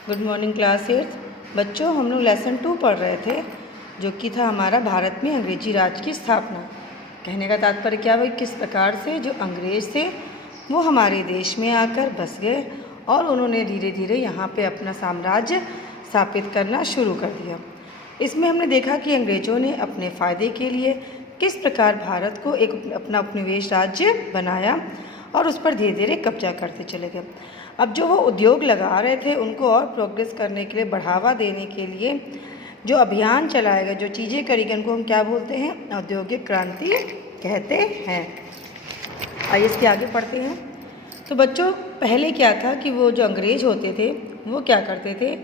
Good morning class 8। बच्चों, हम लोग लेसन 2 पढ़ रहे थे, जो कि था हमारा भारत में अंग्रेजी राज की स्थापना। कहने का तात्पर्य क्या हुआ, किस प्रकार से जो अंग्रेज थे वो हमारे देश में आकर बस गए और उन्होंने धीरे धीरे यहाँ पे अपना साम्राज्य स्थापित करना शुरू कर दिया। इसमें हमने देखा कि अंग्रेज़ों ने अपने फ़ायदे के लिए किस प्रकार भारत को एक अपना उपनिवेश राज्य बनाया और उस पर धीरे धीरे कब्जा करते चले गए। अब जो वो उद्योग लगा रहे थे उनको और प्रोग्रेस करने के लिए, बढ़ावा देने के लिए जो अभियान चलाए गए, जो चीज़ें करी गई, उनको हम क्या बोलते हैं? औद्योगिक क्रांति कहते हैं। आइए इसके आगे पढ़ते हैं। तो बच्चों, पहले क्या था कि वो जो अंग्रेज होते थे वो क्या करते थे?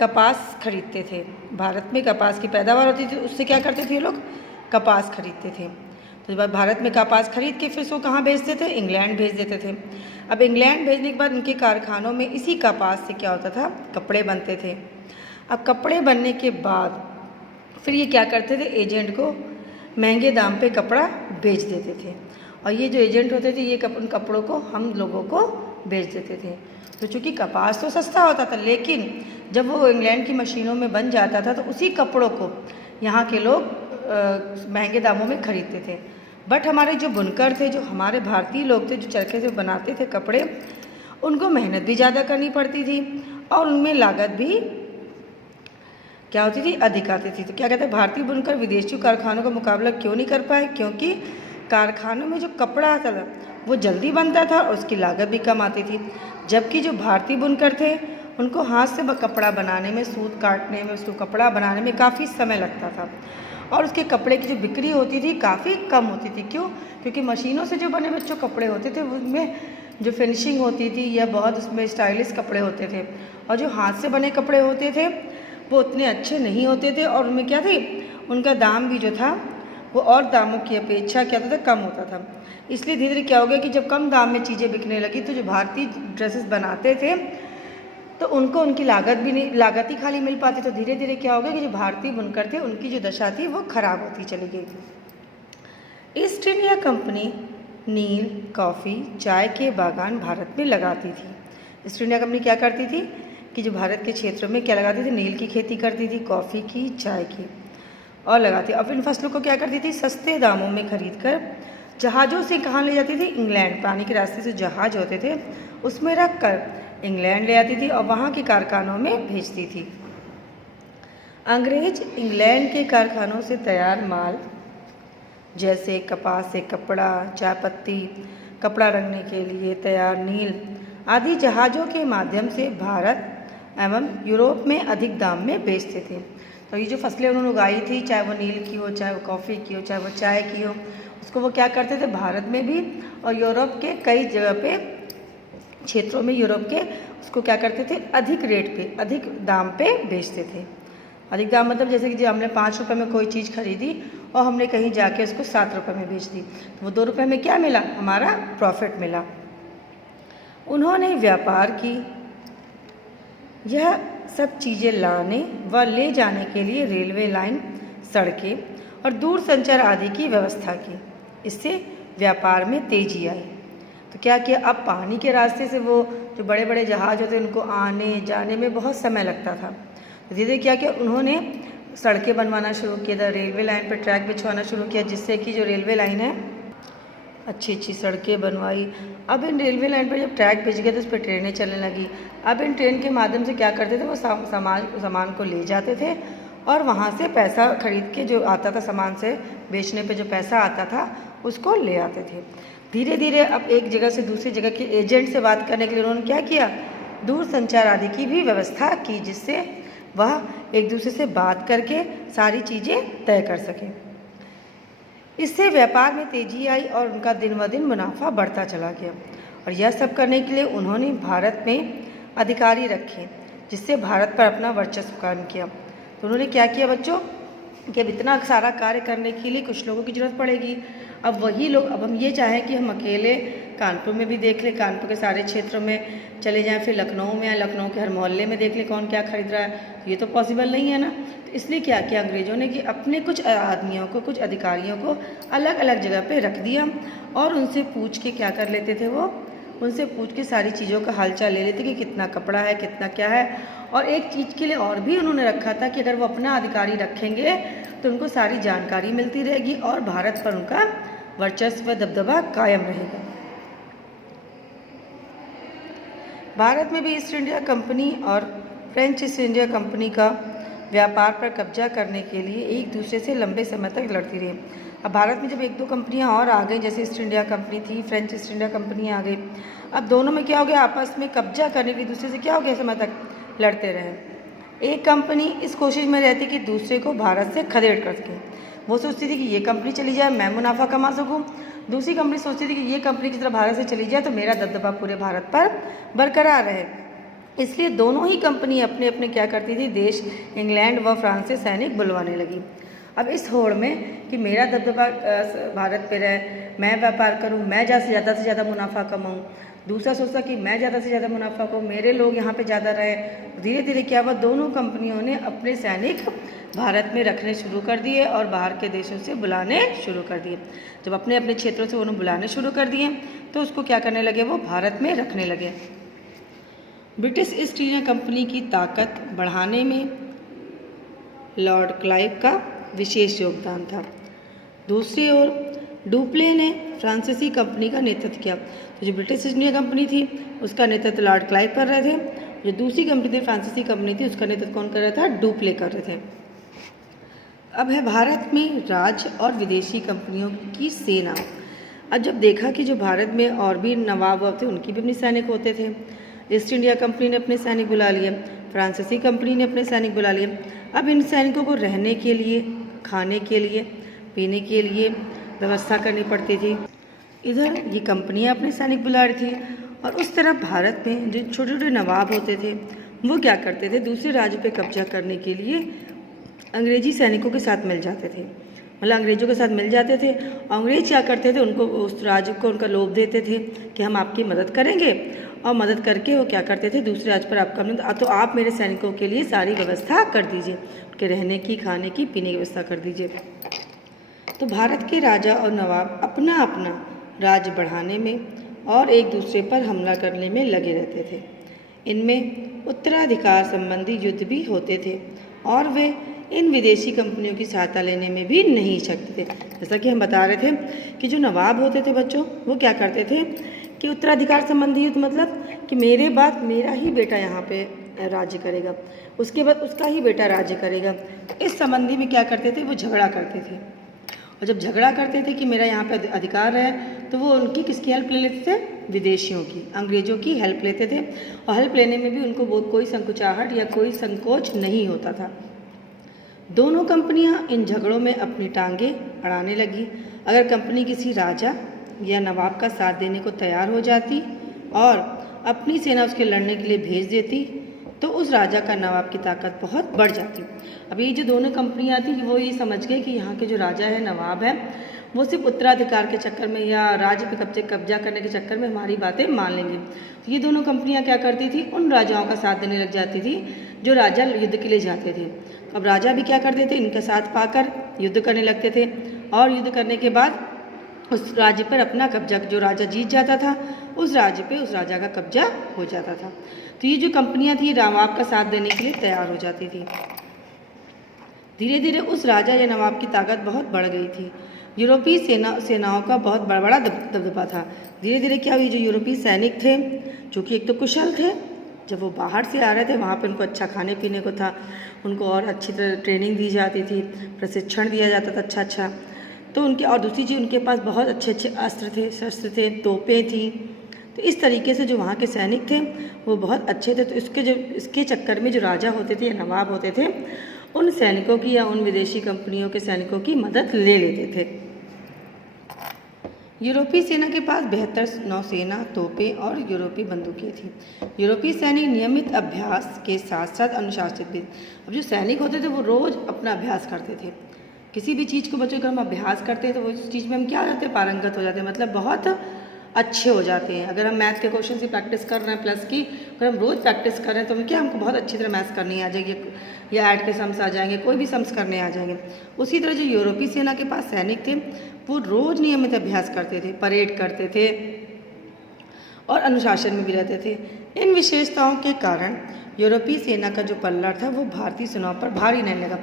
कपास खरीदते थे। भारत में कपास की पैदावार होती थी, उससे क्या करते थे ये लोग? कपास खरीदते थे। तो जब भारत में कपास खरीद के फिर उसको कहाँ भेजते थे? इंग्लैंड भेज देते थे। अब इंग्लैंड भेजने के बाद उनके कारखानों में इसी कपास से क्या होता था? कपड़े बनते थे। अब कपड़े बनने के बाद फिर ये क्या करते थे? एजेंट को महंगे दाम पे कपड़ा बेच देते थे। और ये जो एजेंट होते थे ये उन कपड़ों को हम लोगों को बेच देते थे। तो चूँकि कपास तो सस्ता होता था, लेकिन जब वो इंग्लैंड की मशीनों में बन जाता था तो उसी कपड़ों को यहाँ के लोग महंगे दामों में खरीदते थे। बट हमारे जो बुनकर थे, जो हमारे भारतीय लोग थे, जो चरखे से बनाते थे कपड़े, उनको मेहनत भी ज़्यादा करनी पड़ती थी और उनमें लागत भी क्या होती थी? अधिक आती थी। तो क्या कहते हैं, भारतीय बुनकर विदेशी कारखानों का मुकाबला क्यों नहीं कर पाए? क्योंकि कारखानों में जो कपड़ा आता था वो जल्दी बनता था और उसकी लागत भी कम आती थी। जबकि जो भारतीय बुनकर थे उनको हाथ से कपड़ा बनाने में, सूत काटने में, उसको कपड़ा बनाने में काफ़ी समय लगता था और उसके कपड़े की जो बिक्री होती थी काफ़ी कम होती थी। क्यों? क्योंकि मशीनों से जो बने बच्चों कपड़े होते थे उनमें जो फिनिशिंग होती थी या बहुत उसमें स्टाइलिश कपड़े होते थे, और जो हाथ से बने कपड़े होते थे वो उतने अच्छे नहीं होते थे और उनमें क्या थी, उनका दाम भी जो था वो और दामों की अपेक्षा क्या होता था? कम होता था। इसलिए धीरे धीरे क्या हो गया कि जब कम दाम में चीज़ें बिकने लगी तो जो भारतीय ड्रेसेस बनाते थे तो उनको उनकी लागत ही खाली मिल पाती। तो धीरे धीरे क्या हो गया कि जो भारतीय बुनकर थे उनकी जो दशा थी वो खराब होती चली गई थी। ईस्ट इंडिया कंपनी नील, कॉफ़ी, चाय के बागान भारत में लगाती थी। ईस्ट इंडिया कंपनी क्या करती थी कि जो भारत के क्षेत्रों में क्या लगाती थी? नील की खेती करती थी, कॉफ़ी की, चाय की और लगाती। अब इन फसलों को क्या करती थी? सस्ते दामों में खरीद कर जहाज़ों से कहाँ ले जाती थी? इंग्लैंड। पानी के रास्ते से जहाज़ होते थे उसमें रख कर इंग्लैंड ले आती थी और वहाँ के कारखानों में भेजती थी। अंग्रेज इंग्लैंड के कारखानों से तैयार माल जैसे कपास से कपड़ा, चाय पत्ती, कपड़ा रंगने के लिए तैयार नील आदि जहाज़ों के माध्यम से भारत एवं यूरोप में अधिक दाम में बेचते थे। तो ये जो फसलें उन्होंने उगाई थी, चाहे वो नील की हो, चाहे वो कॉफ़ी की हो, चाहे वो चाय की हो, उसको वो क्या करते थे? भारत में भी और यूरोप के कई जगह पे क्षेत्रों में यूरोप के उसको क्या करते थे? अधिक रेट पे, अधिक दाम पे बेचते थे। अधिक दाम मतलब जैसे कि जो हमने 5 रुपये में कोई चीज़ खरीदी और हमने कहीं जाके उसको 7 रुपये में बेच दी, तो वो 2 रुपये में क्या मिला? हमारा प्रॉफिट मिला। उन्होंने व्यापार की यह सब चीज़ें लाने व ले जाने के लिए रेलवे लाइन, सड़कें और दूरसंचार आदि की व्यवस्था की। इससे व्यापार में तेजी आई। तो क्या किया? अब पानी के रास्ते से वो जो बड़े बड़े जहाज़ होते उनको आने जाने में बहुत समय लगता था। तो धीरे धीरे क्या किया? उन्होंने सड़कें बनवाना शुरू किया था, रेलवे लाइन पर ट्रैक बिछवाना शुरू किया, जिससे कि जो रेलवे लाइन है अच्छी अच्छी सड़कें बनवाई। अब इन रेलवे लाइन पर जब ट्रैक बिछ गया तो उस पर ट्रेनें चलने लगी। अब इन ट्रेन के माध्यम से क्या करते थे? वो सामान को ले जाते थे और वहाँ से पैसा खरीद के जो आता था, सामान से बेचने पे जो पैसा आता था उसको ले आते थे। धीरे धीरे अब एक जगह से दूसरी जगह के एजेंट से बात करने के लिए उन्होंने क्या किया? दूर संचार आदि की भी व्यवस्था की, जिससे वह एक दूसरे से बात करके सारी चीज़ें तय कर सकें। इससे व्यापार में तेजी आई और उनका दिन ब दिन मुनाफा बढ़ता चला गया। और यह सब करने के लिए उन्होंने भारत में अधिकारी रखे, जिससे भारत पर अपना वर्चस्व कायम किया। तो उन्होंने क्या किया बच्चों कि अब इतना सारा कार्य करने के लिए कुछ लोगों की ज़रूरत पड़ेगी। अब वही लोग, अब हम ये चाहें कि हम अकेले कानपुर में भी देख लें, कानपुर के सारे क्षेत्रों में चले जाएं, फिर लखनऊ में या लखनऊ के हर मोहल्ले में देख लें कौन क्या खरीद रहा है, तो ये तो पॉसिबल नहीं है ना। तो इसलिए क्या किया अंग्रेज़ों ने कि अपने कुछ आदमियों को, कुछ अधिकारियों को अलग अलग जगह पे रख दिया और उनसे पूछ के क्या कर लेते थे? वो उनसे पूछ के सारी चीज़ों का हालचाल ले लेते कि कितना कपड़ा है, कितना क्या है। और एक चीज़ के लिए और भी उन्होंने रखा था कि अगर वो अपना अधिकारी रखेंगे तो उनको सारी जानकारी मिलती रहेगी और भारत पर उनका वर्चस्व दबदबा कायम रहेगा। भारत में भी ईस्ट इंडिया कंपनी और फ्रेंच ईस्ट इंडिया कंपनी का व्यापार पर कब्जा करने के लिए एक दूसरे से लंबे समय तक लड़ती रही। अब भारत में जब एक दो कंपनियां और आ गई, जैसे ईस्ट इंडिया कंपनी थी, फ्रेंच ईस्ट इंडिया कंपनी आ गई, अब दोनों में क्या हो गया, आपस में कब्जा करने के लिए दूसरे से क्या हो गया, समय तक लड़ते रहे। एक कंपनी इस कोशिश में रहती कि दूसरे को भारत से खदेड़ कर सके। वो सोचती थी कि ये कंपनी चली जाए, मैं मुनाफा कमा सकूँ। दूसरी कंपनी सोचती थी कि ये कंपनी की तरफ भारत से चली जाए तो मेरा दबदबा पूरे भारत पर बरकरार रहे। इसलिए दोनों ही कंपनी अपने अपने क्या करती थी, देश इंग्लैंड व फ्रांस से सैनिक बुलवाने लगी। अब इस होड़ में कि मेरा दबदबा भारत पे रहे, मैं व्यापार करूं, मैं ज़्यादा से ज़्यादा मुनाफा कमाऊं, दूसरा सोचता कि मैं ज़्यादा से ज़्यादा मुनाफा को मेरे लोग यहाँ पे ज़्यादा रहे। धीरे धीरे क्या हुआ, दोनों कंपनियों ने अपने सैनिक भारत में रखने शुरू कर दिए और बाहर के देशों से बुलाने शुरू कर दिए। जब अपने अपने क्षेत्रों से उन्होंने बुलाने शुरू कर दिए तो उसको क्या करने लगे, वो भारत में रखने लगे। ब्रिटिश ईस्ट इंडिया कंपनी की ताकत बढ़ाने में लॉर्ड क्लाइव का विशेष योगदान था। दूसरी ओर डुप्ले ने फ्रांसीसी कंपनी का नेतृत्व किया। तो जो ब्रिटिश ईस्ट इंडिया कंपनी थी उसका नेतृत्व लॉर्ड क्लाइव कर रहे थे, जो दूसरी कंपनी थी फ्रांसीसी कंपनी थी उसका नेतृत्व कौन कर रहा था, डुप्ले कर रहे थे। अब है भारत में राज्य और विदेशी कंपनियों की सेना। अब जब देखा कि जो भारत में और भी नवाब थे उनकी भी अपने सैनिक होते थे, ईस्ट इंडिया कंपनी ने अपने सैनिक बुला लिए, फ्रांसीसी कंपनी ने अपने सैनिक बुला लिए। अब इन सैनिकों को रहने के लिए, खाने के लिए, पीने के लिए व्यवस्था करनी पड़ती थी। इधर ये कंपनियां अपने सैनिक बुला रही थी और उस तरफ भारत में जो छोटे छोटे नवाब होते थे वो क्या करते थे, दूसरे राज्य पे कब्जा करने के लिए अंग्रेजी सैनिकों के साथ मिल जाते थे। मतलब अंग्रेजों के साथ मिल जाते थे। अंग्रेज क्या करते थे, उनको उस राज्य को उनका लोभ देते थे कि हम आपकी मदद करेंगे, और मदद करके वो क्या करते थे, दूसरे राज्य पर आपका तो आप मेरे सैनिकों के लिए सारी व्यवस्था कर दीजिए, उनके रहने की, खाने की, पीने की व्यवस्था कर दीजिए। तो भारत के राजा और नवाब अपना अपना राज्य बढ़ाने में और एक दूसरे पर हमला करने में लगे रहते थे। इनमें उत्तराधिकार संबंधी युद्ध भी होते थे और वे इन विदेशी कंपनियों की सहायता लेने में भी नहीं हिचकते थे। जैसा कि हम बता रहे थे कि जो नवाब होते थे बच्चों, वो क्या करते थे कि उत्तराधिकार संबंधी युद्ध मतलब कि मेरे बाद मेरा ही बेटा यहाँ पे राज्य करेगा, उसके बाद उसका ही बेटा राज्य करेगा। इस संबंधी में क्या करते थे, वो झगड़ा करते थे। और जब झगड़ा करते थे कि मेरा यहाँ पे अधिकार है, तो वो उनकी किसकी हेल्प ले लेते थे, विदेशियों की, अंग्रेजों की हेल्प लेते थे। और हेल्प लेने में भी उनको वो कोई संकुचाहट या कोई संकोच नहीं होता था। दोनों कंपनियां इन झगड़ों में अपनी टांगें अड़ाने लगी। अगर कंपनी किसी राजा या नवाब का साथ देने को तैयार हो जाती और अपनी सेना उसके लड़ने के लिए भेज देती तो उस राजा का नवाब की ताकत बहुत बढ़ जाती। अब ये जो दोनों कंपनियां थी वो ये समझ गए कि यहाँ के जो राजा है, नवाब है, वो सिर्फ उत्तराधिकार के चक्कर में या राज्य पे कब्जा करने के चक्कर में हमारी बातें मान लेंगे। तो ये दोनों कंपनियां क्या करती थी, उन राजाओं का साथ देने लग जाती थी जो राजा युद्ध के लिए जाते थे। अब राजा भी क्या करते थे, इनका साथ पाकर युद्ध करने लगते थे और युद्ध करने के बाद उस राज्य पर अपना कब्जा, जो राजा जीत जाता था उस राज्य पे उस राजा का कब्जा हो जाता था। तो ये जो कंपनियां थी नवाब का साथ देने के लिए तैयार हो जाती थी। धीरे धीरे उस राजा या नवाब की ताकत बहुत बढ़ गई थी। यूरोपीय सेनाओं का बहुत बड़ा दबदबा था। धीरे धीरे क्या हुई, जो यूरोपीय सैनिक थे जो कि एक तो कुशल थे, जब वो बाहर से आ रहे थे वहाँ पे उनको अच्छा खाने पीने को था, उनको और अच्छी तरह ट्रेनिंग दी जाती थी, प्रशिक्षण दिया जाता था अच्छा। तो उनके और दूसरी चीज़ उनके पास बहुत अच्छे अच्छे अस्त्र थे, शस्त्र थे, तोपें थी। तो इस तरीके से जो वहाँ के सैनिक थे वो बहुत अच्छे थे। तो इसके चक्कर में जो राजा होते थे या नवाब होते थे उन सैनिकों की या उन विदेशी कंपनियों के सैनिकों की मदद ले लेते थे। यूरोपीय सेना के पास बेहतर नौसेना, तोपें और यूरोपीय बंदूकें थी। यूरोपीय सैनिक नियमित अभ्यास के साथ साथ अनुशासित भी। अब जो सैनिक होते थे वो रोज़ अपना अभ्यास करते थे। किसी भी चीज़ को बच्चों का हम अभ्यास करते हैं तो वो उस चीज़ में हम क्या हो जाते हैं, पारंगत हो जाते हैं, मतलब बहुत अच्छे हो जाते हैं। अगर हम मैथ के क्वेश्चन से प्रैक्टिस कर रहे हैं प्लस की, अगर हम रोज़ प्रैक्टिस कर रहे हैं तो हम क्या, हमको बहुत अच्छी तरह मैथ्स करनी आ जाएगी या ऐड के सम्स आ जाएंगे, कोई भी सम्स करने आ जाएंगे। उसी तरह जो यूरोपीय सेना के पास सैनिक थे वो रोज़ नियमित अभ्यास करते थे, परेड करते थे और अनुशासन में भी रहते थे। इन विशेषताओं के कारण यूरोपीय सेना का जो पल्ला था वो भारतीय सेनाओं पर भारी नहीं लगा।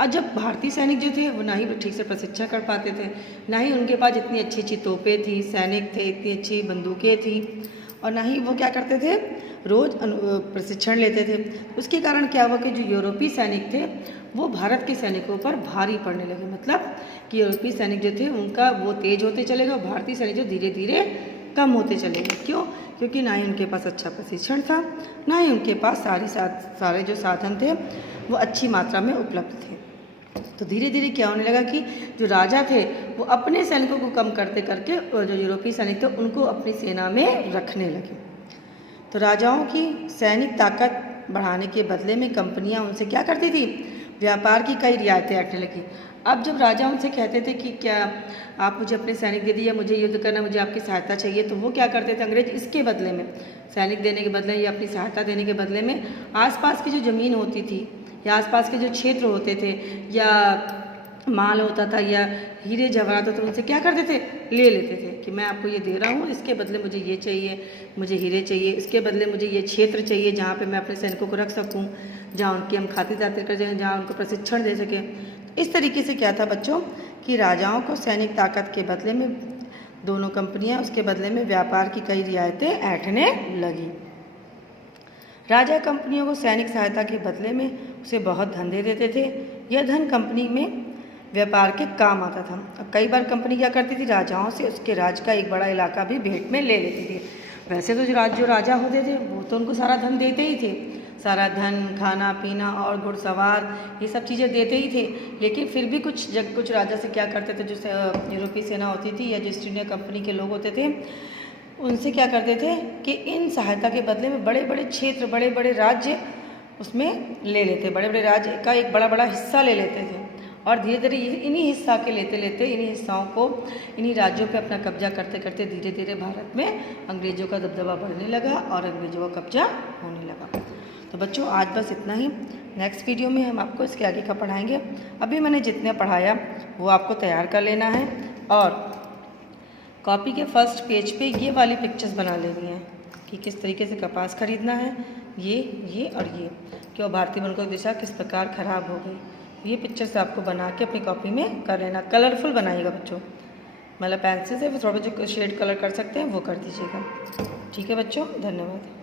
और जब भारतीय सैनिक जो थे वो ना ही ठीक से प्रशिक्षण कर पाते थे, ना ही उनके पास इतनी अच्छी अच्छी तोपें थी, सैनिक थे, इतनी अच्छी बंदूकें थी, और ना ही वो क्या करते थे, रोज़ प्रशिक्षण लेते थे। उसके कारण क्या हुआ कि जो यूरोपीय सैनिक थे वो भारत के सैनिकों पर भारी पड़ने लगे। मतलब कि यूरोपीय सैनिक जो थे उनका वो तेज होते चले गए और भारतीय सैनिक जो धीरे धीरे कम होते चले गए। क्यों? क्योंकि ना ही उनके पास अच्छा प्रशिक्षण था, ना ही उनके पास सारे जो साधन थे वो अच्छी मात्रा में उपलब्ध थे। तो धीरे धीरे क्या होने लगा कि जो राजा थे वो अपने सैनिकों को कम करते करके जो यूरोपीय सैनिक थे उनको अपनी सेना में रखने लगे। तो राजाओं की सैनिक ताकत बढ़ाने के बदले में कंपनियां उनसे क्या करती थी, व्यापार की कई रियायतें हटने लगी। अब जब राजा उनसे कहते थे कि क्या आप मुझे अपने सैनिक दे दिए, मुझे युद्ध करना, मुझे आपकी सहायता चाहिए, तो वो क्या करते थे अंग्रेज, इसके बदले में सैनिक देने के बदले या अपनी सहायता देने के बदले में आसपास की जो ज़मीन होती थी या आसपास के जो क्षेत्र होते थे या माल होता था या हीरे जवाहरात होते थे, उनसे क्या करते थे, ले लेते थे कि मैं आपको ये दे रहा हूँ, इसके बदले मुझे ये चाहिए, मुझे हीरे चाहिए, इसके बदले मुझे ये क्षेत्र चाहिए जहाँ पे मैं अपने सैनिकों को रख सकूँ, जहाँ उनकी हम खातिरदारी कर जाएँ, जहाँ उनको प्रशिक्षण दे सकें। इस तरीके से क्या था बच्चों कि राजाओं को सैनिक ताकत के बदले में दोनों कंपनियाँ उसके बदले में व्यापार की कई रियायतें ऐंठने लगी। राजा कंपनियों को सैनिक सहायता के बदले में उसे बहुत धन दे देते थे। यह धन कंपनी में व्यापार के काम आता था। अब कई बार कंपनी क्या करती थी, राजाओं से उसके राज का एक बड़ा इलाका भी भेंट में ले लेती थी। वैसे तो जो राजा होते थे वो तो उनको सारा धन देते ही थे, सारा धन, खाना पीना और घुड़सवार ये सब चीज़ें देते ही थे, लेकिन फिर भी कुछ राजा से क्या करते थे, जो यूरोपीय सेना होती थी या जो ईस्ट इंडिया कंपनी के लोग होते थे उनसे क्या करते थे कि इन सहायता के बदले में बड़े बड़े क्षेत्र, बड़े बड़े राज्य उसमें ले लेते, बड़े बड़े राज्य का एक बड़ा बड़ा हिस्सा ले लेते थे और धीरे धीरे इन्हीं हिस्सा के लेते लेते इन्हीं हिस्साओं को, इन्हीं राज्यों पे अपना कब्जा करते करते धीरे धीरे भारत में अंग्रेज़ों का दबदबा बढ़ने लगा और अंग्रेज़ों का कब्जा होने लगा। तो बच्चों आज बस इतना ही। नेक्स्ट वीडियो में हम आपको इसके आगे का पढ़ाएंगे। अभी मैंने जितने पढ़ाया वो आपको तैयार कर लेना है और कॉपी के फर्स्ट पेज पे ये वाली पिक्चर्स बना लेनी है कि किस तरीके से कपास खरीदना है, ये और ये, क्यों भारतीय वन को दिशा किस प्रकार खराब हो गई। ये पिक्चर्स आपको बना के अपनी कॉपी में कर लेना। कलरफुल बनाइएगा बच्चों, मतलब पेंसिल से थोड़ा जो शेड कलर कर सकते हैं वो कर दीजिएगा। ठीक है बच्चों, धन्यवाद।